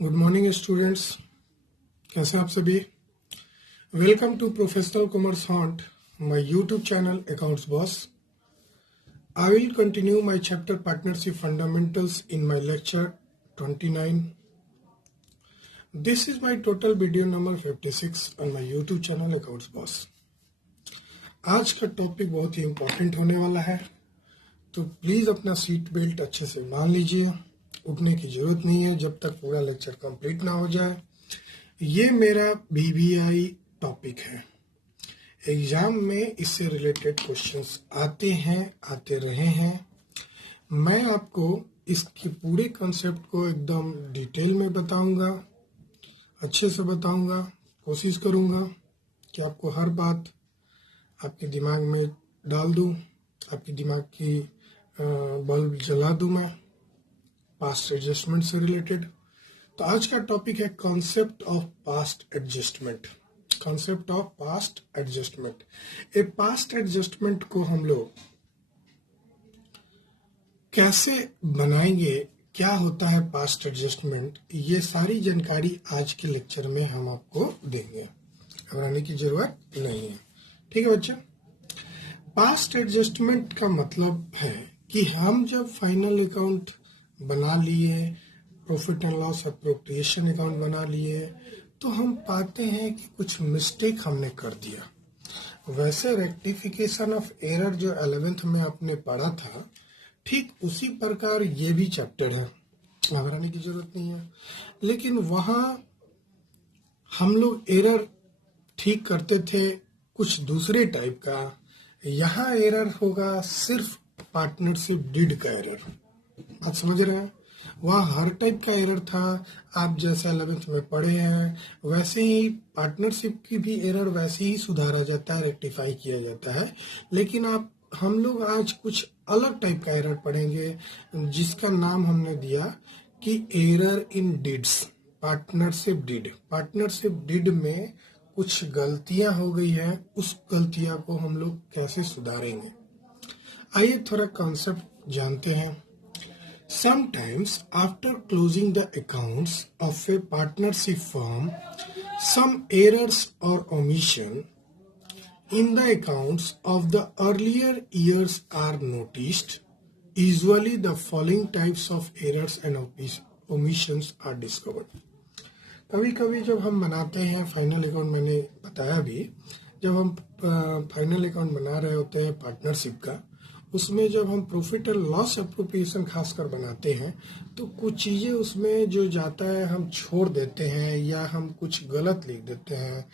Good morning students, कैसे आप सभी। Welcome to professional commerce haunt, my YouTube channel accounts boss. I will continue my chapter partnership fundamentals in my lecture 29. This is my total video number 56 on my YouTube channel accounts boss. आज का topic बहुत ही important होने वाला है, तो please अपना seat belt अच्छे से बांध लीजिए। उठने की जरूरत नहीं है जब तक पूरा लेक्चर कंप्लीट ना हो जाए। ये मेरा बीबीआई टॉपिक है। एग्जाम में इससे रिलेटेड क्वेश्चंस आते रहे हैं। मैं आपको इसके पूरे कंसेप्ट को एकदम डिटेल में बताऊंगा, अच्छे से बताऊंगा। कोशिश करूंगा कि आपको हर बात आपके दिमाग में डाल दूं, आपके दिमाग की बल्ब जला दूं मैं पास्ट एडजस्टमेंट से रिलेटेड। तो आज का टॉपिक है concept of past adjustment. Concept of past adjustment. A past adjustment को हम लोग कैसे बनाएंगे, क्या होता है पास्ट एडजस्टमेंट, ये सारी जानकारी आज के लेक्चर में हम आपको देंगे। घबराने की जरूरत नहीं है, ठीक है बच्चे। पास्ट एडजस्टमेंट का मतलब है कि हम जब फाइनल अकाउंट बना लिए, profit and loss appropriation account बना लिए, तो हम पाते हैं कि कुछ मिस्टेक हमने कर दिया। वैसे रेक्टिफिकेशन ऑफ एरर जो 11th में आपने पढ़ा था, ठीक उसी प्रकार ये भी चैप्टर है, घबराने की जरूरत नहीं है। लेकिन वहाँ हम लोग एरर ठीक करते थे कुछ दूसरे टाइप का, यहाँ एरर होगा सिर्फ पार्टनरशिप डीड का एरर। आप समझ रहे हैं, वहाँ हर टाइप का एरर था। आप जैसे 11th में पढ़े हैं वैसे ही पार्टनरशिप की भी एरर वैसे ही सुधारा जाता है, रेक्टिफाई किया जाता है। लेकिन हम लोग आज कुछ अलग टाइप का एरर पढ़ेंगे जिसका नाम हमने दिया कि error in deeds. Partnership deed में कुछ गलतियां हो गई है, उस गलतियां को हम लोग कैसे सुधारेंगे। आइए थोड़ा कॉन्सेप्ट जानते हैं। Sometimes after closing the accounts of a partnership firm, some errors or omission in the accounts of the earlier years are noticed. Usually the following types of errors and omissions are discovered. कभी कभी जब हम बनाते हैं final account, मैंने बताया भी, जब हम फाइनल अकाउंट बना रहे होते हैं पार्टनरशिप का, उसमें जब हम प्रॉफिट एंड लॉस एप्रोप्रिएशन खासकर बनाते हैं तो कुछ चीज़ें उसमें जो जाता है हम छोड़ देते हैं या हम कुछ गलत लिख देते हैं।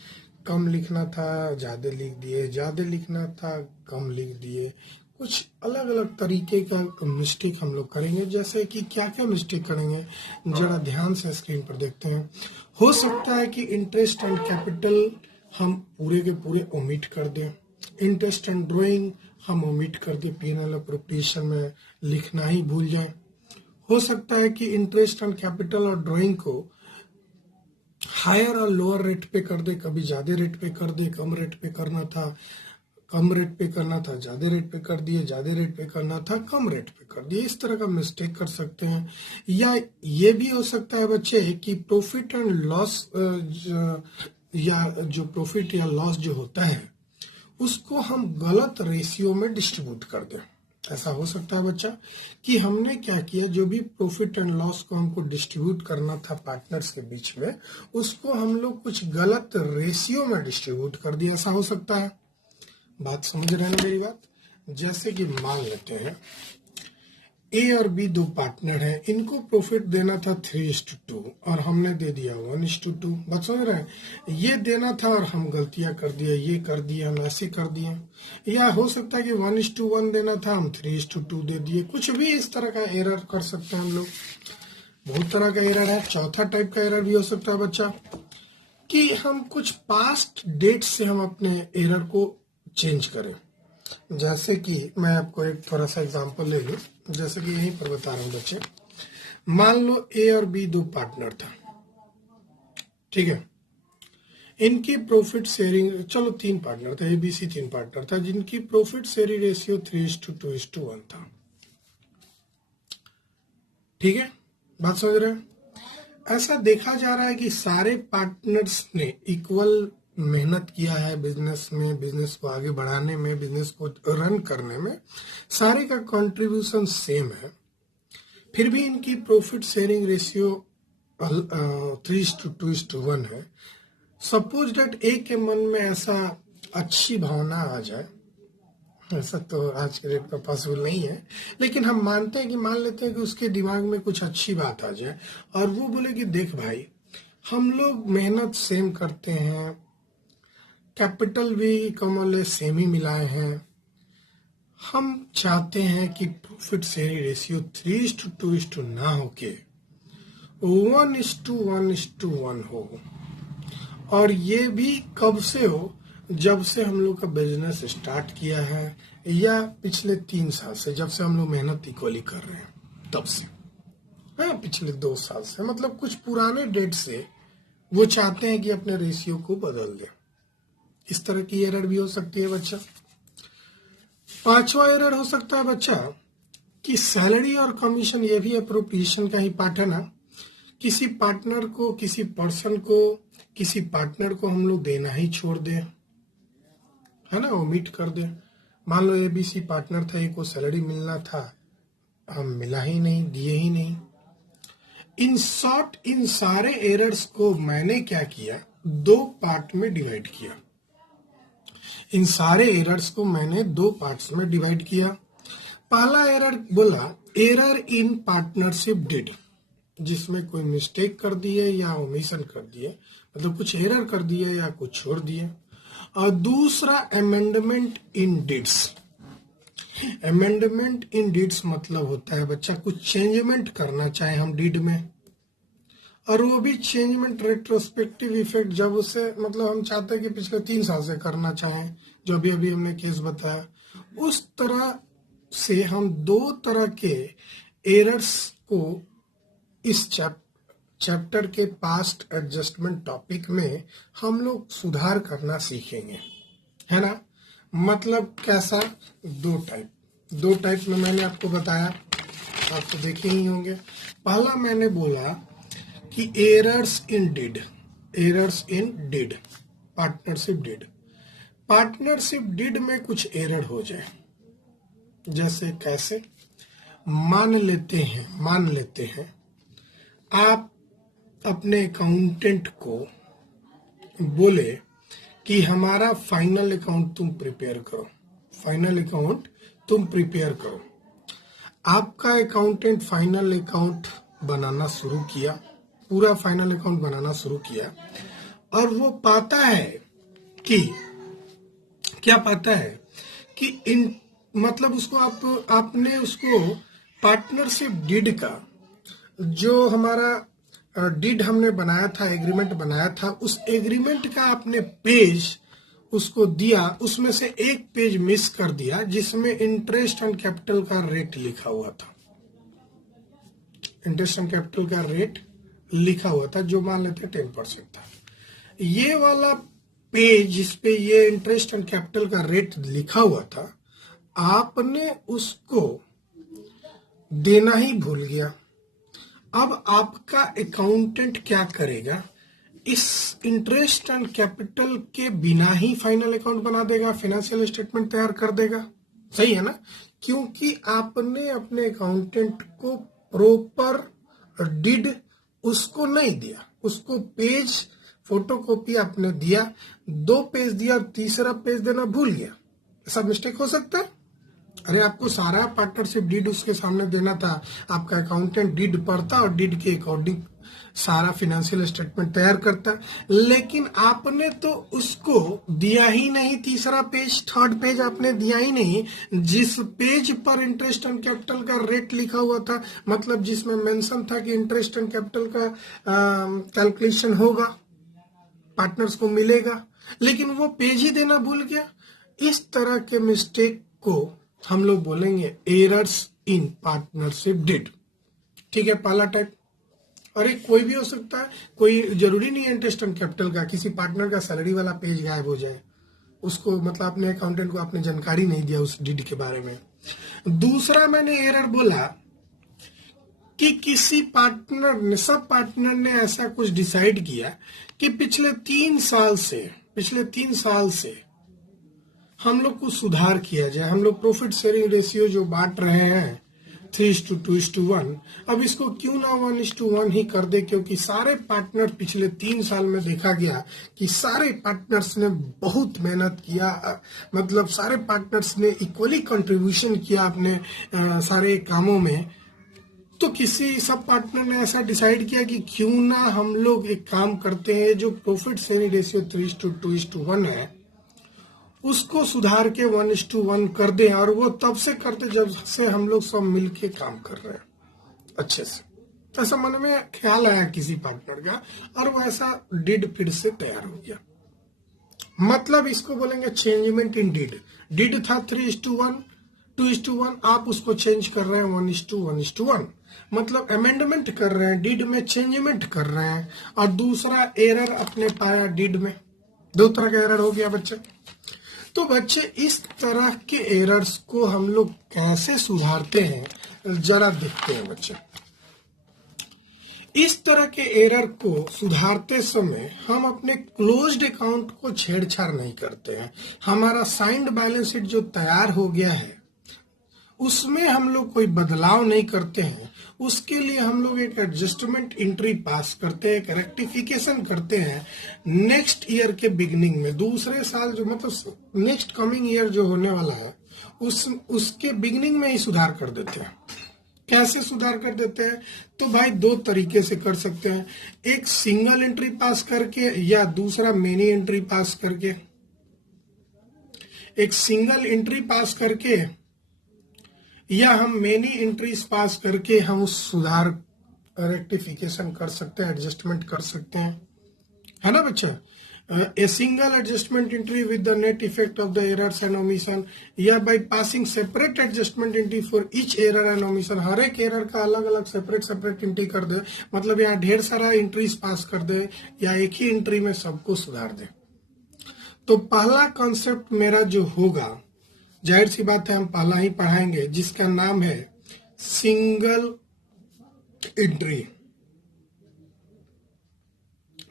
कम लिखना था ज़्यादा लिख दिए, ज़्यादा लिखना था कम लिख दिए। कुछ अलग अलग तरीके का मिस्टेक हम लोग करेंगे। जैसे कि क्या क्या मिस्टेक करेंगे जरा ध्यान से स्क्रीन पर देखते हैं। हो सकता है कि इंटरेस्ट एंड कैपिटल हम पूरे के पूरे ओमिट कर दें। इंटरेस्ट एंड ड्राइंग हम ओमिट कर दें, पीएनएल अप्रोप्रिएशन में लिखना ही भूल जाएं। हो सकता है कि इंटरेस्ट एंड कैपिटल और ड्राइंग को हायर और लोअर रेट पे कर दे, कभी ज्यादा रेट पे कर दे, कम रेट पे करना था कम रेट पे करना था, ज्यादा रेट पे कर दिए, ज्यादा रेट पे करना था कम रेट पे कर दिए। इस तरह का मिस्टेक कर सकते हैं। या ये भी हो सकता है बच्चे कि प्रॉफिट एंड लॉस या जो प्रॉफिट या लॉस जो होता है उसको हम गलत रेशियो में डिस्ट्रीब्यूट कर दें। ऐसा हो सकता है बच्चा कि हमने क्या किया, जो भी प्रॉफिट एंड लॉस को हमको डिस्ट्रीब्यूट करना था पार्टनर्स के बीच में, उसको हम लोग कुछ गलत रेशियो में डिस्ट्रीब्यूट कर दिया। ऐसा हो सकता है। बात समझ रहे हैं मेरी बात। जैसे कि मान लेते हैं ए और बी दो पार्टनर हैं, इनको प्रॉफिट देना था 3:2 और हमने दे दिया 1:2। बात समझ रहे हैं, ये देना था और हम गलतियां कर दिया, ये कर दिया, हम ऐसे कर दिए। या हो सकता है कि 1:1 देना था, हम 3:2 दे दिए। कुछ भी इस तरह का एरर कर सकते हैं हम लोग। बहुत तरह का एरर है। चौथा टाइप का एरर भी हो सकता है बच्चा कि हम कुछ पास्ट डेट से हम अपने एरर को चेंज करें। जैसे कि मैं आपको एक थोड़ा सा एग्जांपल ले लूं, जैसे कि यहीं पर बता रहा हूं बच्चे। मान लो ए और बी दो पार्टनर था, ठीक है। इनकी प्रॉफिट शेयरिंग, चलो 3 पार्टनर था, एबीसी 3 पार्टनर था, जिनकी प्रॉफिट शेयरिंग रेशियो 3:2:1 था, ठीक है। बात समझ रहे हैं। ऐसा देखा जा रहा है कि सारे पार्टनर्स ने इक्वल मेहनत किया है बिजनेस में, बिजनेस को आगे बढ़ाने में, बिजनेस को रन करने में, सारे का कंट्रीब्यूशन सेम है। फिर भी इनकी प्रॉफिट शेयरिंग रेशियो 3:2:1 है। सपोज डेट एक के मन में ऐसा अच्छी भावना आ जाए, ऐसा तो आज के डेट में पॉसिबल नहीं है, लेकिन हम मानते हैं कि मान लेते हैं कि उसके दिमाग में कुछ अच्छी बात आ जाए और वो बोले कि देख भाई, हम लोग मेहनत सेम करते हैं, कैपिटल भी कमोले सेम ही मिलाए हैं, हम चाहते हैं कि प्रॉफिट शेयरिंग रेशियो 3:2 ना होके 1:1:1 हो। और ये भी कब से हो, जब से हम लोग का बिजनेस स्टार्ट किया है, या पिछले 3 साल से, जब से हम लोग मेहनत इक्वली कर रहे हैं तब से। हाँ, पिछले 2 साल से, मतलब कुछ पुराने डेट से वो चाहते हैं कि अपने रेशियो को बदल दें। इस तरह की एरर भी हो सकती है बच्चा। 5वां एरर हो सकता है बच्चा कि सैलरी और कमीशन, ये भी अप्रोप्रिएशन का ही पार्ट है ना। किसी पार्टनर को, किसी पर्सन को, किसी पार्टनर को हम लोग देना ही छोड़ दें, है ना, ओमिट कर दें। मान लो एबीसी पार्टनर था, एक को सैलरी मिलना था, हम मिला ही नहीं, दिए ही नहीं। इन शॉर्ट, इन सारे एरर्स को मैंने क्या किया, 2 पार्ट में डिवाइड किया। इन सारे एरर्स को मैंने 2 पार्ट्स में डिवाइड किया। पहला एरर बोला एरर इन पार्टनरशिप डिड, जिसमें कोई मिस्टेक कर दिए या ओमिशन कर दिए, मतलब कुछ एरर कर दिए या कुछ छोड़ दिए। और दूसरा अमेंडमेंट इन डिड्स। अमेंडमेंट इन डिड्स मतलब होता है बच्चा कुछ चेंजमेंट करना चाहे हम डिड में, और वो भी चेंजमेंट रेट्रोस्पेक्टिव इफेक्ट, जब उसे मतलब हम चाहते हैं कि पिछले 3 साल से करना चाहें, जो भी अभी हमने केस बताया, उस तरह से हम 2 तरह के एरर्स को इस चैप्टर के पास्ट एडजस्टमेंट टॉपिक में हम लोग सुधार करना सीखेंगे, है ना। मतलब कैसा, 2 टाइप में मैंने आपको बताया, आप तो देखे ही होंगे। पहला मैंने बोला कि errors in did, partnership did. Partnership did में कुछ एरर हो जाए, जैसे कैसे, मान लेते हैं आप अपने अकाउंटेंट को बोले कि हमारा फाइनल अकाउंट तुम प्रिपेयर करो। आपका अकाउंटेंट फाइनल अकाउंट बनाना शुरू किया, पूरा फाइनल अकाउंट बनाना शुरू किया, और वो पाता है कि क्या पाता है कि इन मतलब उसको आपने उसको पार्टनरशिप डिड का, जो हमारा डिड हमने बनाया था, एग्रीमेंट बनाया था, उस एग्रीमेंट का आपने पेज उसको दिया, उसमें से एक पेज मिस कर दिया जिसमें इंटरेस्ट ऑन कैपिटल का रेट लिखा हुआ था। इंटरेस्ट ऑन कैपिटल का रेट लिखा हुआ था, जो मान लेते 10% था। ये वाला पेज जिसपे ये इंटरेस्ट ऑन कैपिटल का रेट लिखा हुआ था, आपने उसको देना ही भूल गया। अब आपका अकाउंटेंट क्या करेगा, इस इंटरेस्ट एंड कैपिटल के बिना ही फाइनल अकाउंट बना देगा, फाइनेंशियल स्टेटमेंट तैयार कर देगा। सही है ना, क्योंकि आपने अपने अकाउंटेंट को प्रॉपर डिड उसको नहीं दिया, उसको पेज फोटोकॉपी आपने दिया, 2 पेज दिया और तीसरा पेज देना भूल गया। ऐसा मिस्टेक हो सकता है। अरे आपको सारा पार्टनरशिप डीड उसके सामने देना था, आपका अकाउंटेंट डीड पढ़ता और डीड के अकॉर्डिंग सारा फाइनेंशियल स्टेटमेंट तैयार करता, लेकिन आपने तो उसको दिया ही नहीं, तीसरा पेज, थर्ड पेज आपने दिया ही नहीं, जिस पेज पर इंटरेस्ट ऑन कैपिटल का रेट लिखा हुआ था, मतलब जिसमें मेंशन था कि इंटरेस्ट ऑन कैपिटल का कैलकुलेशन होगा, पार्टनर्स को मिलेगा, लेकिन वो पेज ही देना भूल गया। इस तरह के मिस्टेक को हम लोग बोलेंगे एरर्स इन पार्टनरशिप डिड। ठीक है, पहला टाइप। और एक कोई भी हो सकता है, कोई जरूरी नहीं है इंटरेस्ट ऑन कैपिटल का, किसी पार्टनर का सैलरी वाला पेज गायब हो जाए, उसको मतलब अपने अकाउंटेंट को आपने जानकारी नहीं दिया उस डिड के बारे में। दूसरा मैंने एरर बोला कि किसी पार्टनर ने, सब पार्टनर ने ऐसा कुछ डिसाइड किया कि पिछले 3 साल से हम लोग को सुधार किया जाए। हम लोग प्रॉफिट शेयरिंग रेशियो जो बांट रहे हैं 3:2:1, अब इसको क्यों ना 1:1 ही कर दे, क्योंकि सारे पार्टनर पिछले 3 साल में देखा गया कि सारे पार्टनर्स ने बहुत मेहनत किया, मतलब सारे पार्टनर्स ने इक्वली कंट्रीब्यूशन किया अपने सारे कामों में। तो किसी सब पार्टनर ने ऐसा डिसाइड किया कि क्यों ना हम लोग एक काम करते हैं, जो प्रॉफिट शेयरिंग रेशियो 3:2:1 है उसको सुधार के 1:1 कर दें। और वो तब से करते जब से हम लोग सब मिलके काम कर रहे हैं अच्छे से। तो ऐसा मन में ख्याल आया किसी पार्टनर का, और वो ऐसा डिड फिर से तैयार हो गया। मतलब इसको बोलेंगे चेंजमेंट इन डिड। डिड था 3:1, 2:1, आप उसको चेंज कर रहे हैं 1:1, मतलब अमेंडमेंट कर रहे हैं, डिड में चेंजमेंट कर रहे हैं। और दूसरा एरर अपने पाया डिड में, 2 तरह का एरर हो गया बच्चे। तो बच्चे इस तरह के एरर्स को हम लोग कैसे सुधारते हैं जरा देखते हैं बच्चे। इस तरह के एरर को सुधारते समय हम अपने क्लोज्ड अकाउंट को छेड़छाड़ नहीं करते हैं। हमारा साइंड बैलेंस शीट जो तैयार हो गया है उसमें हम लोग कोई बदलाव नहीं करते हैं। उसके लिए हम लोग एक एडजस्टमेंट एंट्री पास करते हैं, एक रेक्टिफिकेशन करते हैं नेक्स्ट ईयर के बिगिनिंग में। दूसरे साल जो मतलब नेक्स्ट कमिंग ईयर जो होने वाला है उसके बिगिनिंग में ही सुधार कर देते हैं। कैसे सुधार कर देते हैं? तो भाई 2 तरीके से कर सकते हैं, एक सिंगल एंट्री पास करके या दूसरा मेनी एंट्री पास करके। एक सिंगल एंट्री पास करके या हम मेनी एंट्रीज पास करके हम उस सुधार रेक्टिफिकेशन कर सकते हैं, एडजस्टमेंट कर सकते हैं, है ना बच्चा। A single adjustment entry with the net effect of the errors and omission, या by passing separate adjustment entry for each error and omission. हर एक एरर का अलग अलग सेपरेट एंट्री कर दे, मतलब यहाँ ढेर सारा एंट्रीज पास कर दे या एक ही एंट्री में सबको सुधार दे। तो पहला कॉन्सेप्ट मेरा जो होगा, जाहिर सी बात है हम पहला ही पढ़ाएंगे, जिसका नाम है single entry.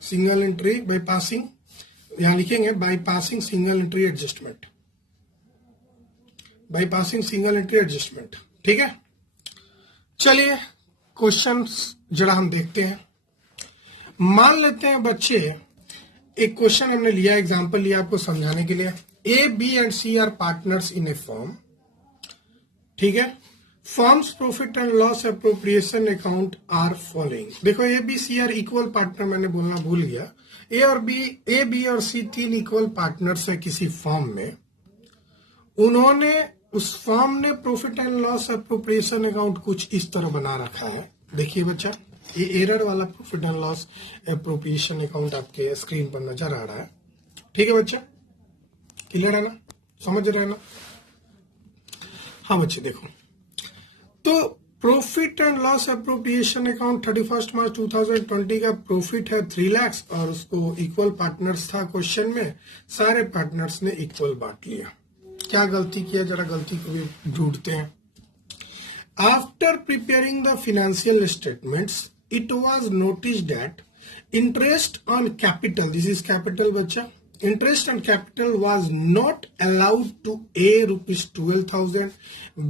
Single entry by passing, यहां लिखेंगे by passing single entry adjustment, by passing single entry adjustment. ठीक है, चलिए क्वेश्चन जरा हम देखते हैं। मान लेते हैं बच्चे, एक क्वेश्चन हमने लिया, एग्जांपल लिया आपको समझाने के लिए। A, B and C are partners in a firm. ठीक है, firms profit and loss appropriation account are following. देखो A, B, C are equal partner, मैंने बोलना भूल गया। A, B और C 3 इक्वल पार्टनर्स है किसी फर्म में। उन्होंने, उस फर्म ने profit and loss appropriation account कुछ इस तरह बना रखा है। देखिए बच्चा, ये एरर वाला profit and loss appropriation account आपके स्क्रीन पर नजर आ रहा है। ठीक है बच्चा, क्लियर है ना, समझ रहे हैं ना? हाँ बच्चे देखो, तो profit and loss appropriation account 31 मार्च 2020 का प्रॉफिट है 3 लाख और उसको इक्वल पार्टनर्स था क्वेश्चन में, सारे पार्टनर्स ने इक्वल बांट लिया। क्या गलती किया, जरा गलती को भी ढूंढते हैं। After preparing the financial statements it was noticed that interest on capital, this is capital बच्चा, interest on capital was not allowed to A rupees 12,000,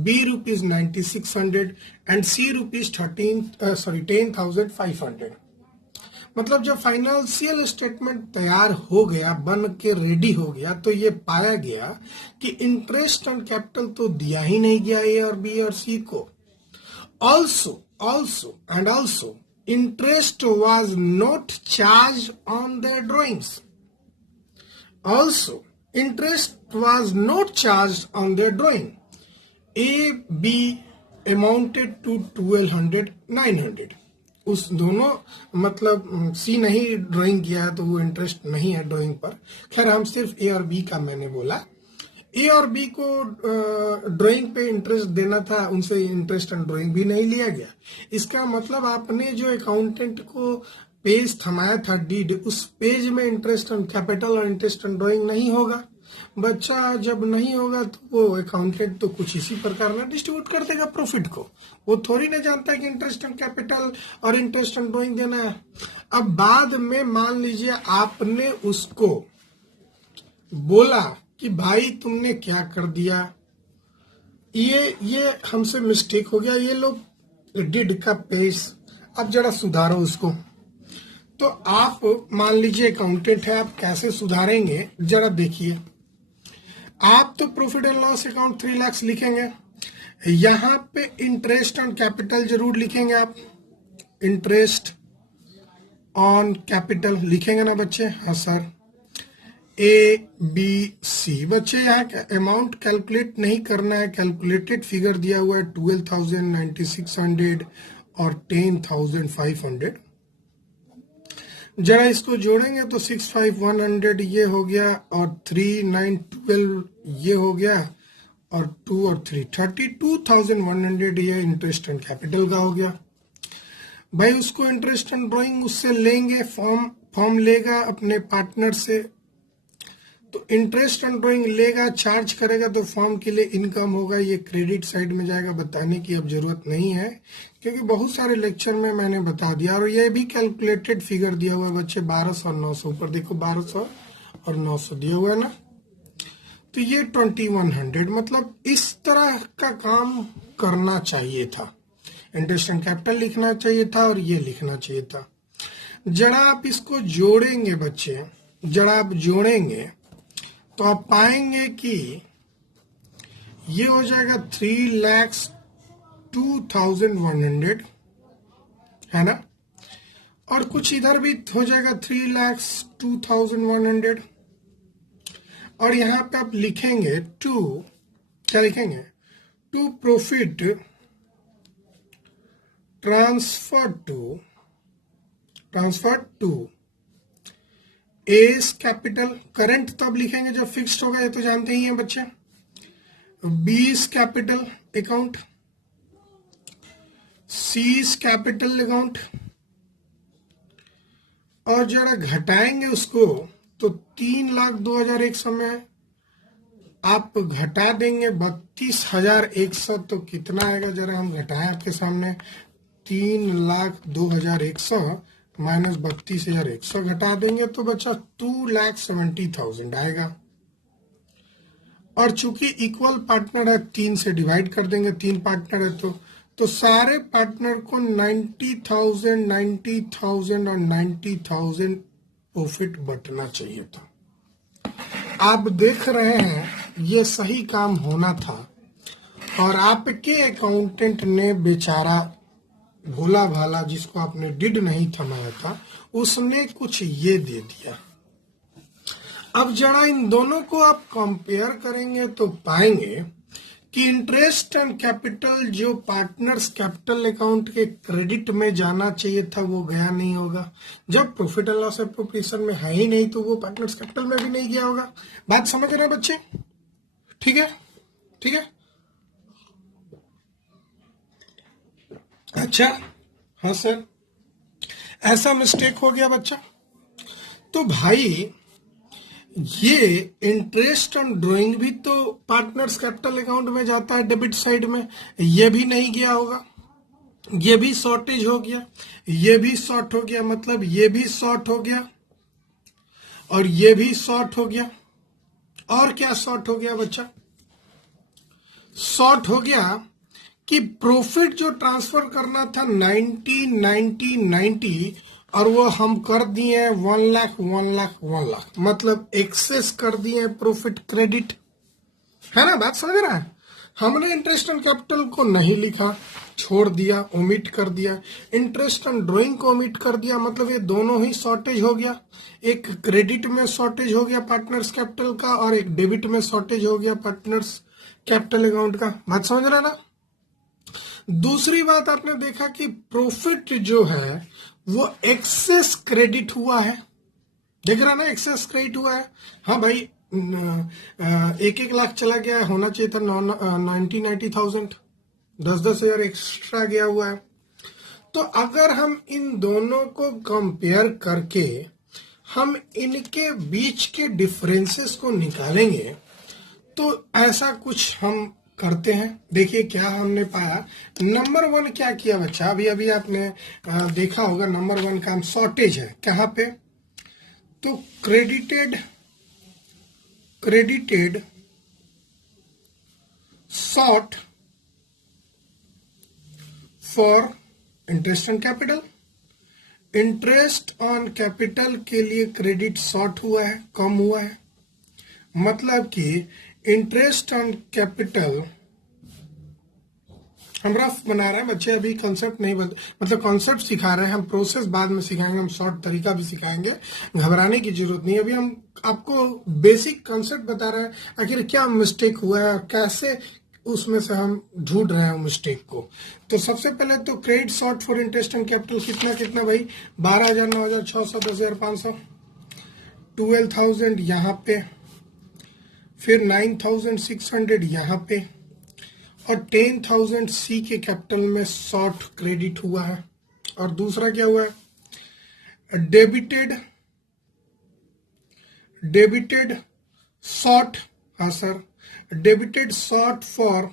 B rupees 9,600 and C rupees 10,500। मतलब जब फाइनेंशियल स्टेटमेंट तैयार हो गया, बन के ready हो गया, तो ये पाया गया कि इंटरेस्ट ऑन कैपिटल तो दिया ही नहीं गया ए और बी और सी को। Also interest was not charge on their drawings. Also, interest was not charged on their drawing. A, B amounted to 1200, 900. उस दोनों, मतलब C नहीं ड्राइंग किया है तो वो इंटरेस्ट नहीं है ड्राइंग पर। खैर हम सिर्फ A और B का मैंने बोला। A और B को ड्राइंग पे इंटरेस्ट देना था, उनसे इंटरेस्ट ऑन ड्राइंग भी नहीं लिया गया। इसका मतलब आपने जो अकाउंटेंट को पेज थमाया था डीड, उस पेज में इंटरेस्ट ऑन कैपिटल और इंटरेस्ट ऑन ड्राइंग नहीं होगा। बच्चा जब नहीं होगा तो वो अकाउंटेंट तो कुछ इसी प्रकार ना डिस्ट्रीब्यूट कर देगा प्रॉफिट को। वो थोड़ी ना जानता है कि इंटरेस्ट ऑन कैपिटल और इंटरेस्ट ऑन ड्रॉइंग देना है। अब बाद में मान लीजिए आपने उसको बोला कि भाई तुमने क्या कर दिया, ये हमसे मिस्टेक हो गया, ये लोग डिड का पेज, अब जरा सुधारो उसको। तो आप मान लीजिए अकाउंटेंट है, आप कैसे सुधारेंगे जरा देखिए। आप तो profit and loss account 3 lakh लिखेंगे, यहां पे इंटरेस्ट ऑन कैपिटल जरूर लिखेंगे आप, इंटरेस्ट ऑन कैपिटल लिखेंगे ना बच्चे? हाँ सर। ABC बच्चे यहाँ अमाउंट कैलकुलेट नहीं करना है, कैलकुलेटेड फिगर दिया हुआ है 12,000, 9,600 और 10,500। जरा इसको जोड़ेंगे तो 6,500 ये हो गया और 3,912 ये हो गया और 2 और 3 32,100 ये इंटरेस्ट एंड कैपिटल का हो गया। भाई उसको इंटरेस्ट एंड ड्राइंग उससे लेंगे, फॉर्म लेगा अपने पार्टनर से, तो इंटरेस्ट एंड ड्राइंग लेगा, चार्ज करेगा तो फॉर्म के लिए इनकम होगा, ये क्रेडिट साइड में जाएगा। बताने की अब जरूरत नहीं है क्योंकि बहुत सारे लेक्चर में मैंने बता दिया। और ये भी कैलकुलेटेड फिगर दिया हुआ है बच्चे, 1200 और 900, ऊपर देखो 1200 और 900 दिया हुआ है ना, तो ये 2100, मतलब इस तरह का काम करना चाहिए था। इंटरेस्ट एंड कैपिटल लिखना चाहिए था और ये लिखना चाहिए था। जरा आप इसको जोड़ेंगे बच्चे, जरा आप जोड़ेंगे तो आप पाएंगे कि ये हो जाएगा 3,02,100, है ना, और कुछ इधर भी हो जाएगा 3,02,100। और यहां पे आप लिखेंगे टू, क्या लिखेंगे? To profit transfer to S capital, current तब लिखेंगे जब फिक्स्ड होगा, ये तो जानते ही हैं बच्चे। बीस capital account, seize capital account, और जरा घटाएंगे उसको तो 3,02,100 में आप घटा देंगे 32,100, तो कितना आएगा जरा हम घटाएं आपके सामने। 3,02,100 माइनस 32,100 घटा देंगे तो बच्चा 2,70,000 आएगा। और चूंकि इक्वल पार्टनर है 3 से डिवाइड कर देंगे, 3 पार्टनर है तो सारे पार्टनर को 90,000, 90,000 और 90,000 प्रॉफिट बंटना चाहिए था। आप देख रहे हैं ये सही काम होना था और आपके अकाउंटेंट ने बेचारा भोला भाला, जिसको आपने डिड नहीं थमाया था, उसने कुछ ये दे दिया। अब जरा इन दोनों को आप कंपेयर करेंगे तो पाएंगे कि इंटरेस्ट एंड कैपिटल जो पार्टनर्स कैपिटल अकाउंट के क्रेडिट में जाना चाहिए था वो गया नहीं होगा। जब प्रॉफिट एंड लॉस एप्रोप्रिएशन में है ही नहीं तो वो पार्टनर्स कैपिटल में भी नहीं गया होगा। बात समझ रहे हैं बच्चे? ठीक है, ठीक है। अच्छा, हाँ सर, ऐसा मिस्टेक हो गया बच्चा। तो भाई ये इंटरेस्ट ऑन ड्राइंग भी तो पार्टनर्स कैपिटल अकाउंट में जाता है डेबिट साइड में, ये भी नहीं गया होगा, ये भी शॉर्टेज हो गया, ये भी शॉर्ट हो गया, मतलब ये भी शॉर्ट हो गया और ये भी शॉर्ट हो गया। और क्या शॉर्ट हो गया बच्चा? शॉर्ट हो गया कि प्रॉफिट जो ट्रांसफर करना था 90, 90, 90 और वो हम कर दिए 1 लाख, 1 लाख, 1 लाख, मतलब एक्सेस कर दिए प्रॉफिट क्रेडिट, है ना? बात समझ रहा है? हमने इंटरेस्ट ऑन कैपिटल को नहीं लिखा, छोड़ दिया, ओमिट कर दिया। इंटरेस्ट ऑन ड्राइंग को ओमिट कर दिया, मतलब ये दोनों ही शॉर्टेज हो गया। एक क्रेडिट में शॉर्टेज हो गया पार्टनर्स कैपिटल का और एक डेबिट में शॉर्टेज हो गया पार्टनर्स कैपिटल अकाउंट का। बात समझ रहा ना? दूसरी बात आपने देखा कि प्रॉफिट जो है वो एक्सेस क्रेडिट हुआ है, देख रहा ना? एक्सेस क्रेडिट हुआ है। हाँ भाई, 1-1 लाख चला गया, होना चाहिए था 90,000, 10,000 एक्स्ट्रा गया हुआ है। तो अगर हम इन दोनों को कंपेयर करके हम इनके बीच के डिफरेंसेस को निकालेंगे। तो ऐसा कुछ हम करते हैं। देखिए क्या हमने पाया। नंबर 1 क्या किया बच्चा, अभी अभी आपने देखा होगा, नंबर 1 का शॉर्टेज है कहाँ पे, तो credited short for interest on capital. Interest on capital के लिए क्रेडिट शॉर्ट हुआ है, कम हुआ है। मतलब कि इंटरेस्ट ऑन कैपिटल, हम रफ बना रहे हैं बच्चे, अभी कॉन्सेप्ट नहीं मतलब कॉन्सेप्ट सिखा रहे हैं हम, प्रोसेस बाद में सिखाएंगे, हम शॉर्ट तरीका भी सिखाएंगे, घबराने की जरूरत नहीं। अभी हम आपको बेसिक कॉन्सेप्ट बता रहे हैं, आखिर क्या मिस्टेक हुआ है और कैसे उसमें से हम ढूंढ रहे हैं मिस्टेक को। तो सबसे पहले तो credit short for interest on capital कितना कितना भाई, 12,000, 9,000, 600, 10,500, 12,000 यहाँ पे, फिर 9,600 यहाँ पे, और 10,000 सी के कैपिटल में शॉर्ट क्रेडिट हुआ है। और दूसरा क्या हुआ है, डेबिटेड शॉर्ट, हाँ sir, debited short for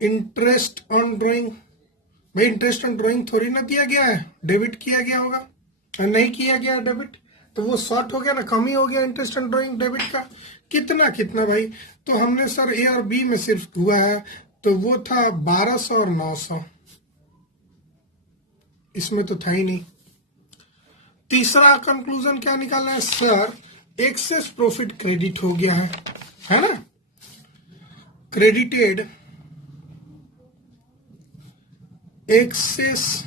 interest on drawing. भाई इंटरेस्ट ऑन ड्राइंग थोड़ी ना दिया गया है, डेबिट किया गया होगा, नहीं किया गया डेबिट, तो वो शॉर्ट हो गया ना, कमी हो गया इंटरेस्ट ऑन ड्राइंग डेबिट का। कितना कितना भाई, तो हमने सर ए और बी में सिर्फ हुआ है, तो वो था 1200 और 900, इसमें तो था ही नहीं। तीसरा कंक्लूजन क्या निकालना है सर, एक्सेस प्रॉफिट क्रेडिट हो गया है ना, credited excess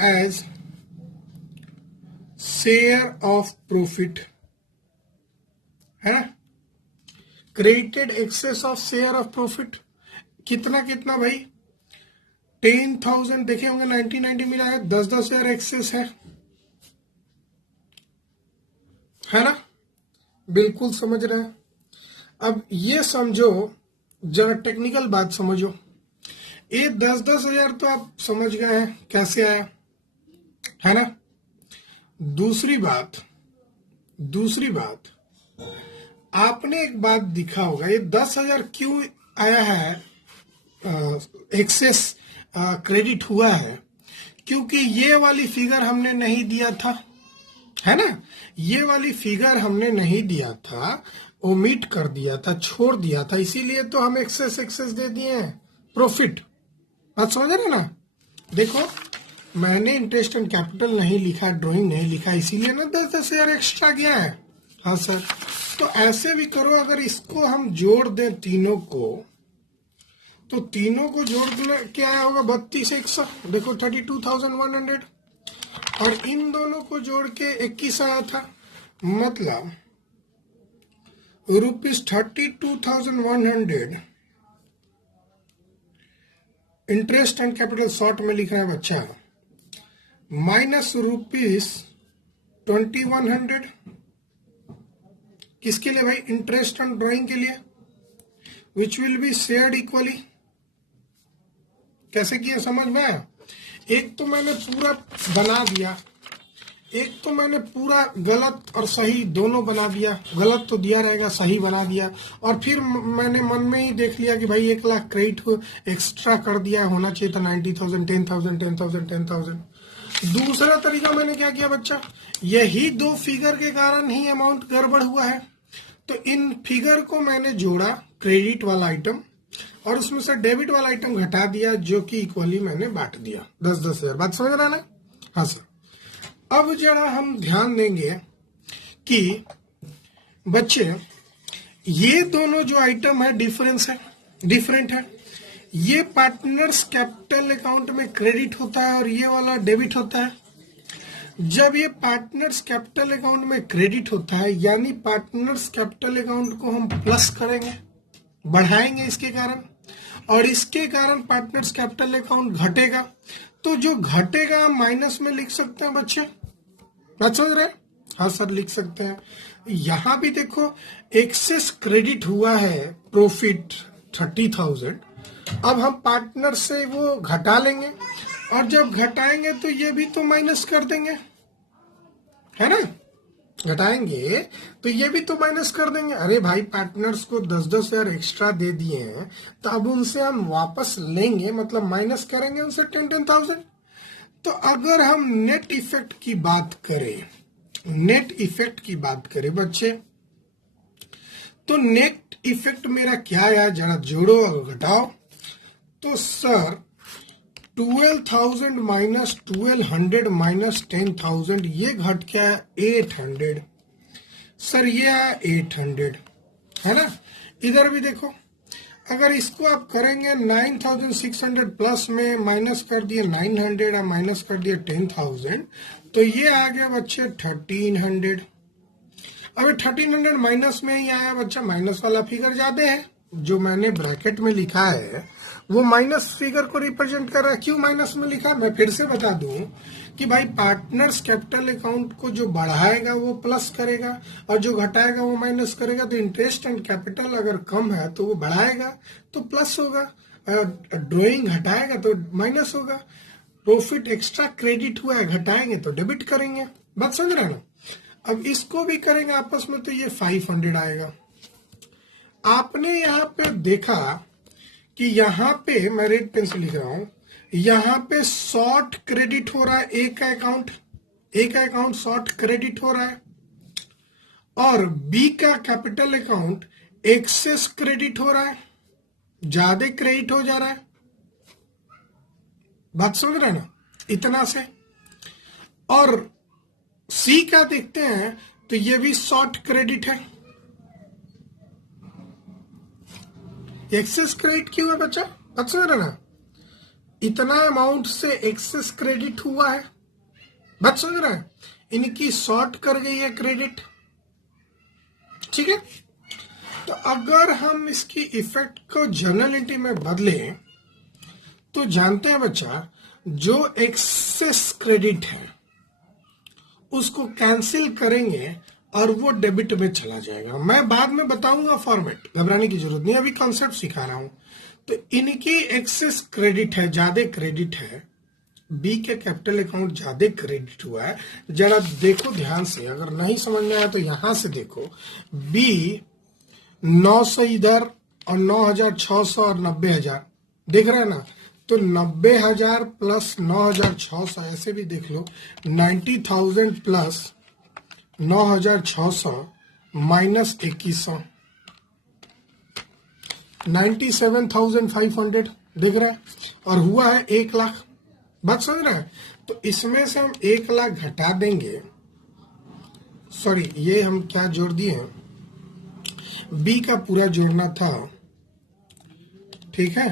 as share of profit है ना, credited excess of share of profit. कितना कितना भाई, 10,000 देखे होंगे 1990 मिला है, 10,000 एक्सेस है ना, बिल्कुल समझ रहे हैं। अब ये समझो, जरा टेक्निकल बात समझो, ये 10,000 तो आप समझ गए हैं कैसे आया, है ना। दूसरी बात आपने एक बात दिखा होगा, ये 10,000 क्यों आया है, एक्सेस क्रेडिट हुआ है, क्योंकि ये वाली फिगर हमने नहीं दिया था, है ना, ये वाली फिगर हमने नहीं दिया था, ओमिट कर दिया था, छोड़ दिया था, इसीलिए तो हम एक्सेस दे दिए हैं प्रॉफिट। बात समझ रहे ना। देखो मैंने इंटरेस्ट ऑन कैपिटल नहीं लिखा, ड्राइंग नहीं लिखा, इसीलिए ना 10,000 एक्स्ट्रा गया है। हाँ सर, तो ऐसे भी करो, अगर इसको हम जोड़ दें तीनों को, तो तीनों को जोड़ के आया होगा 32,100, देखो 32,100, और इन दोनों को जोड़ के 21 आया था, मतलब ₹32,100 इंटरेस्ट ऑन कैपिटल शॉर्ट में लिख रहा है बच्चा, माइनस ₹2100 किसके लिए भाई, इंटरेस्ट ऑन ड्राइंग के लिए, which will be shared equally. कैसे किया समझ में आया। एक तो मैंने पूरा बना दिया, एक तो मैंने पूरा गलत और सही दोनों बना दिया, गलत तो दिया रहेगा, सही बना दिया, और फिर मैंने मन में ही देख लिया कि भाई 1 लाख क्रेडिट को एक्स्ट्रा कर दिया, होना चाहिए था 90,000, 10,000, 10,000, 10,000। दूसरा तरीका मैंने क्या किया बच्चा, यही दो फिगर के कारण ही अमाउंट गड़बड़ हुआ है, तो इन फिगर को मैंने जोड़ा, क्रेडिट वाला आइटम, और उसमें से डेबिट वाला आइटम घटा दिया, जो कि इक्वली मैंने बांट दिया 10,000। बात समझ रहा ना। हाँ सर, अब जरा हम ध्यान देंगे कि बच्चे ये दोनों जो आइटम है डिफरेंट है, ये पार्टनर्स कैपिटल अकाउंट में क्रेडिट होता है और ये वाला डेबिट होता है। जब ये पार्टनर्स कैपिटल अकाउंट में क्रेडिट होता है, यानी पार्टनर्स कैपिटल अकाउंट को हम प्लस करेंगे, बढ़ाएंगे इसके कारण, और इसके कारण पार्टनर्स कैपिटल अकाउंट घटेगा, तो जो घटेगा माइनस में लिख सकते हैं बच्चे। बात समझ रहे हैं। हाँ सर लिख सकते हैं। यहां भी देखो एक्सेस क्रेडिट हुआ है प्रॉफिट 30,000, अब हम पार्टनर से वो घटा लेंगे, और जब घटाएंगे तो ये भी तो माइनस कर देंगे, है ना। घटाएंगे तो ये भी तो माइनस कर देंगे। अरे भाई पार्टनर्स को 10-10 हजार एक्स्ट्रा दे दिए हैं, तो अब उनसे हम वापस लेंगे, मतलब माइनस करेंगे उनसे 10,000। तो अगर हम नेट इफेक्ट की बात करें, नेट इफेक्ट की बात करें बच्चे, तो नेट इफेक्ट मेरा क्या है, जरा जोड़ो और घटाओ। तो सर 12,000 माइनस 1200 माइनस 10,000, ये घट क्या है 800। सर ये है 800, है ना। इधर भी देखो, अगर इसको आप करेंगे 9,600 प्लस में माइनस कर दिए 900 और माइनस कर दिए 10,000, तो ये आ गया बच्चे 1,300। अब 1,300 माइनस में ही आया बच्चा, माइनस वाला फिगर ज्यादा है। जो मैंने ब्रैकेट में लिखा है वो माइनस फिगर को रिप्रेजेंट कर रहा है। क्यों माइनस में लिखा, मैं फिर से बता दूं कि भाई पार्टनर्स कैपिटल अकाउंट को जो बढ़ाएगा वो प्लस करेगा और जो घटाएगा वो माइनस करेगा। तो इंटरेस्ट एंड कैपिटल अगर कम है तो वो बढ़ाएगा तो प्लस होगा, ड्रॉइंग घटाएगा तो माइनस होगा। प्रॉफिट एक्स्ट्रा क्रेडिट हुआ है, घटाएंगे तो डेबिट करेंगे। बात समझ रहे ना। अब इसको भी करेंगे आपस में तो ये 500 आएगा। आपने यहाँ पे देखा कि यहाँ पे मैं रेड पेन से लिख रहा हूं, यहाँ पे शॉर्ट क्रेडिट हो रहा है, एक का अकाउंट शॉर्ट क्रेडिट हो रहा है, और बी का कैपिटल अकाउंट एक्सेस क्रेडिट हो रहा है, ज्यादा क्रेडिट हो जा रहा है। बात समझ रहे हैं ना, इतना से। और सी का देखते हैं तो ये भी शॉर्ट क्रेडिट है। एक्सेस क्रेडिट क्यों है बच्चा, बात समझ रहे ना। इतना अमाउंट से एक्सेस क्रेडिट हुआ है, बात समझ रहे हैं। इनकी शॉर्ट कर गई है क्रेडिट, ठीक है। तो अगर हम इसकी इफेक्ट को जर्नलिटी में बदलें तो जानते हैं बच्चा, जो एक्सेस क्रेडिट है उसको कैंसिल करेंगे और वो डेबिट में चला जाएगा। मैं बाद में बताऊंगा फॉर्मेट, घबराने की जरूरत नहीं, अभी कॉन्सेप्ट सिखा रहा हूं। तो इनकी एक्सेस क्रेडिट है, ज्यादा क्रेडिट है, बी के कैपिटल अकाउंट ज्यादा क्रेडिट हुआ है। जरा देखो ध्यान से, अगर नहीं समझ में आया तो यहां से देखो। बी 900 इधर और 9,600 और 90,000 दिख रहा है ना। तो 90,000 प्लस 9,600 ऐसे भी देख लो, 90,000 प्लस 9,600 माइनस 2,100, 97,500 दिख रहा है, और हुआ है 1,00,000। बात समझ रहा है। तो इसमें से हम 1,00,000 घटा देंगे, सॉरी ये हम क्या जोड़ दिए हैं, बी का पूरा जोड़ना था, ठीक है।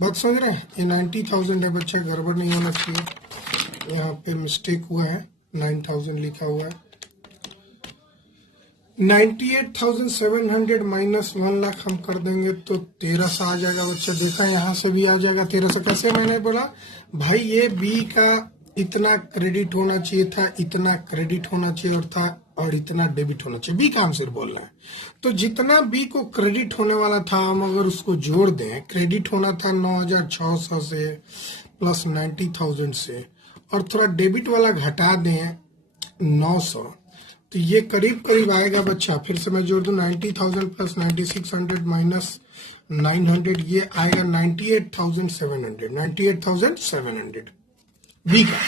बात समझ रहे हैं। ये 90,000 है बच्चा, गड़बड़ नहीं होना चाहिए, यहाँ पे मिस्टेक हुआ है, 9,000 लिखा हुआ है। 98,700 माइनस 1,00,000 हम कर देंगे तो 1,300 आ जाएगा बच्चा। देखा यहाँ से भी आ जाएगा 1,300। कैसे, मैंने बोला भाई ये बी का इतना क्रेडिट होना चाहिए था, इतना क्रेडिट होना चाहिए और था, और इतना डेबिट होना चाहिए। बी का आंसर बोल रहा है। तो जितना बी को क्रेडिट होने वाला था हम अगर उसको जोड़ दें, क्रेडिट होना था 9,600 से प्लस 90,000 से, और थोड़ा डेबिट वाला घटा दें 900, तो ये करीब करीब आएगा बच्चा। फिर से मैं जोड़ दूं, 90,000 प्लस 9,600 माइनस 900, ये आएगा 98,700। 98,700 बी का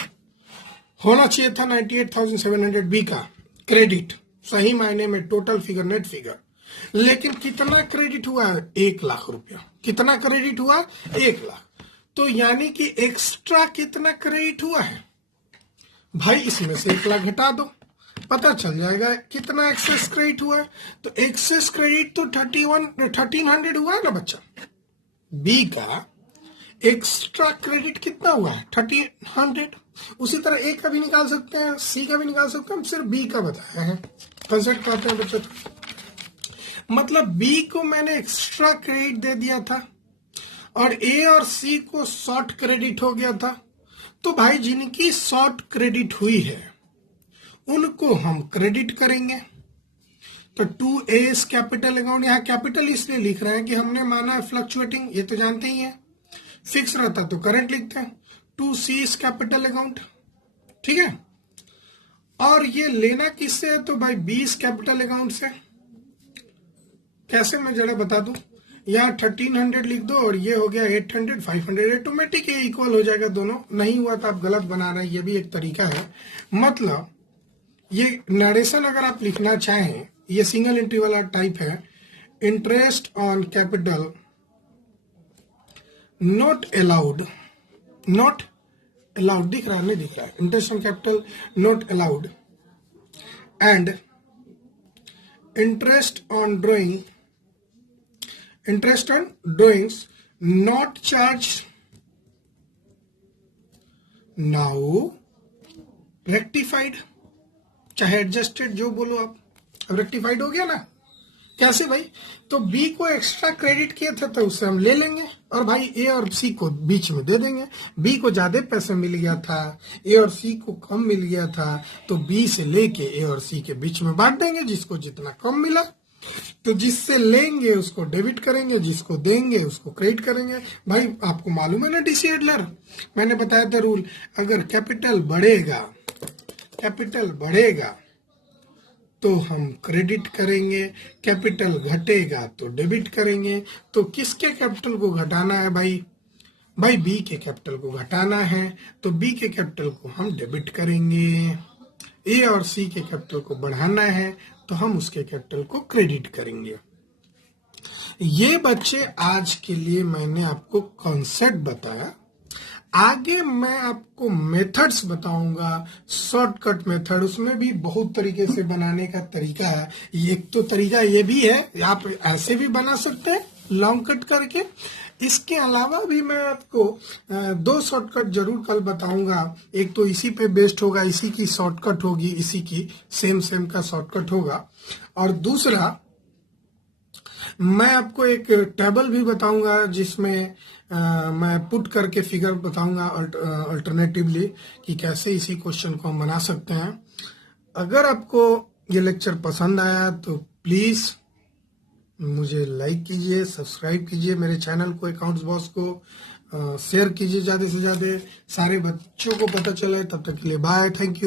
होना चाहिए था, 98,700 बी का क्रेडिट, सही मायने में टोटल फिगर, नेट फिगर। लेकिन कितना क्रेडिट हुआ है, 1,00,000 रुपया। कितना क्रेडिट हुआ, 1,00,000। तो यानी कि एक्स्ट्रा कितना क्रेडिट हुआ है भाई, इसमें से 1,00,000 घटा दो, पता चल जाएगा कितना एक्सेस क्रेडिट हुआ है। तो एक्सेस क्रेडिट तो 1,300 हुआ है ना बच्चा। बी का एक्स्ट्रा क्रेडिट कितना हुआ है, 1,300। उसी तरह ए का भी निकाल सकते हैं, सी का भी निकाल सकते हैं, हम सिर्फ बी का बताया है। कंसेप्ट पाते हैं बच्चा। मतलब बी को मैंने एक्स्ट्रा क्रेडिट दे दिया था और ए और सी को शॉर्ट क्रेडिट हो गया था। तो भाई जिनकी शॉर्ट क्रेडिट हुई है उनको हम क्रेडिट करेंगे। तो 2A कैपिटल अकाउंट, यहाँ कैपिटल इसलिए लिख रहे हैं कि हमने माना है फ्लक्चुएटिंग, ये तो जानते ही हैं। फिक्स रहता तो करंट लिखते हैं, 2C इज कैपिटल अकाउंट, ठीक है। और ये लेना किससे है, तो भाई B इज कैपिटल अकाउंट से। कैसे, मैं जरा बता दूं, यहाँ 1300 लिख दो और ये हो गया 800, 500, ऑटोमेटिक ये इक्वल हो जाएगा दोनों। नहीं हुआ तो आप गलत बना रहे हैं, ये भी एक तरीका है। मतलब ये नरेशन अगर आप लिखना चाहें, ये सिंगल एंट्री वाला टाइप है, interest on capital not allowed, not allowed दिख रहा है, नहीं दिख रहा है, interest on capital not allowed and interest on drawing, interest on drawings not charged, now rectified, चाहे एडजस्टेड जो बोलो आप, अब रेक्टिफाइड हो गया ना। कैसे भाई, तो बी को एक्स्ट्रा क्रेडिट किए थे तो उससे हम ले लेंगे और भाई ए और सी को बीच में दे देंगे। बी को ज्यादा पैसे मिल गया था, ए और सी को कम मिल गया था, तो बी से लेके ए और सी के बीच में बांट देंगे, जिसको जितना कम मिला। तो जिससे लेंगे उसको डेबिट करेंगे, जिसको देंगे उसको क्रेडिट करेंगे। भाई आपको मालूम है ना डीसी एडलर, मैंने बताया था रूल, अगर कैपिटल बढ़ेगा तो हम क्रेडिट करेंगे, कैपिटल घटेगा तो डेबिट करेंगे। तो किसके कैपिटल को घटाना है भाई, बी के कैपिटल को घटाना है, तो बी के कैपिटल को हम डेबिट करेंगे। ए और सी के कैपिटल को बढ़ाना है तो हम उसके कैपिटल को क्रेडिट करेंगे। ये बच्चे आज के लिए मैंने आपको कॉन्सेप्ट बताया, आगे मैं आपको मेथड्स बताऊंगा, शॉर्टकट मेथड, उसमें भी बहुत तरीके से बनाने का तरीका है। एक तो तरीका ये भी है, आप ऐसे भी बना सकते हैं लॉन्ग कट करके। इसके अलावा भी मैं आपको 2 शॉर्टकट जरूर कल बताऊंगा। एक तो इसी पे बेस्ड होगा, इसी की शॉर्टकट होगी, इसी की सेम का शॉर्टकट होगा। और दूसरा मैं आपको एक टेबल भी बताऊंगा जिसमें मैं पुट करके फिगर बताऊंगा अल्टरनेटिवली कि कैसे इसी क्वेश्चन को हम बना सकते हैं। अगर आपको ये लेक्चर पसंद आया तो प्लीज मुझे लाइक कीजिए, सब्सक्राइब कीजिए मेरे चैनल को, अकाउंट्स बॉस को शेयर कीजिए ज्यादा से ज्यादा, सारे बच्चों को पता चले। तब तक के लिए बाय, थैंक यू।